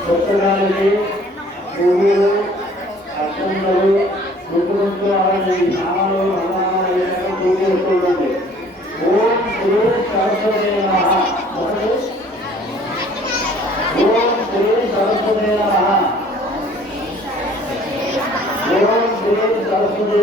భక్తుడానికి పూజలు అర్చనలు ముగ్గురుతో అలాగే నామాలు అన్నమాలు పూజలు చూడండి ఓం శ్రీ సరస్వతి ఓం శ్రీ సరస్వతి ఓం శ్రీ సరస్వతి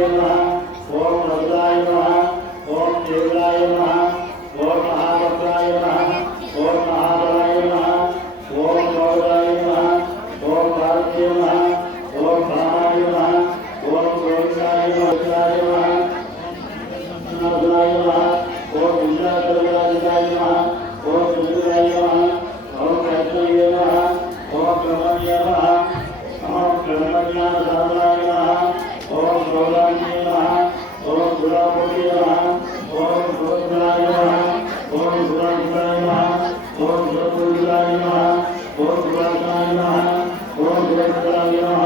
नमः ॐ मधुराय नमः ॐ केवलाय नमः ॐ महाभद्राय नमः ॐ महाबलाय नमः ॐ गौराय नमः ॐ भारतीय नमः ॐ भामाय नमः ॐ गोविन्दाय मधुराय नमः मधुराय नमः ॐ विन्द्राकरणाधिकाय नमः ॐ विन्द्राय नमः ॐ कैतव्य नमः ॐ ब्रह्मण्य नमः ॐ ब्रह्मज्ञानधारणाय ஓம் சிவாய நம ஓம் சிவசிவாய நம